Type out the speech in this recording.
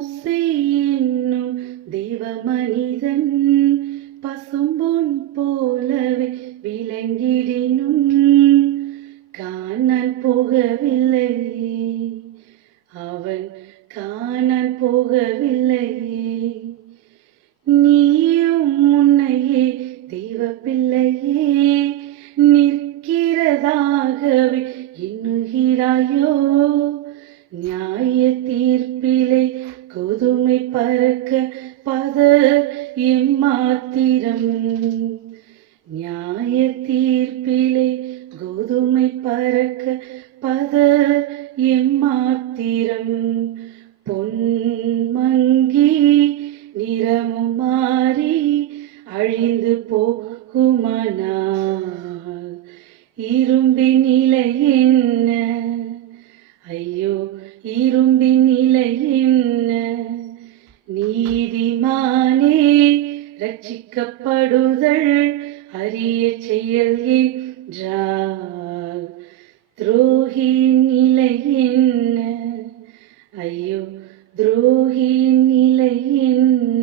மோசே என்னும் தெய்வ மனிதன் பசும்பொன் போலவே விளங்கிடினும் காணான் போகவில்லை. அவன் காணான் போகவில்லை. நீயும் உன்னையே தெய்வ பிள்ளையே நிற்கிறதாகவே எண்ணுகிறாயோ? நியாய தீர்ப்பிலே கோதுமை பறக்க பதர் எம்மாத்திரம். நியாய தீர்ப்பிலே கோதுமை பறக்க பதர் எம்மாத்திரம். பொன்மங்கி நிறமும் மாறி அழிந்து போகுமானால் இரும்பின் நிலை என்ன? ஐயோ, இரும்பின் நிலை என்ன? நீதிமானே ரட்சிக்கப்படுதல் அரிய செயல் என்றால் துரோகியின் நிலை என்ன? ஐயோ, துரோகியின் நிலை என்ன?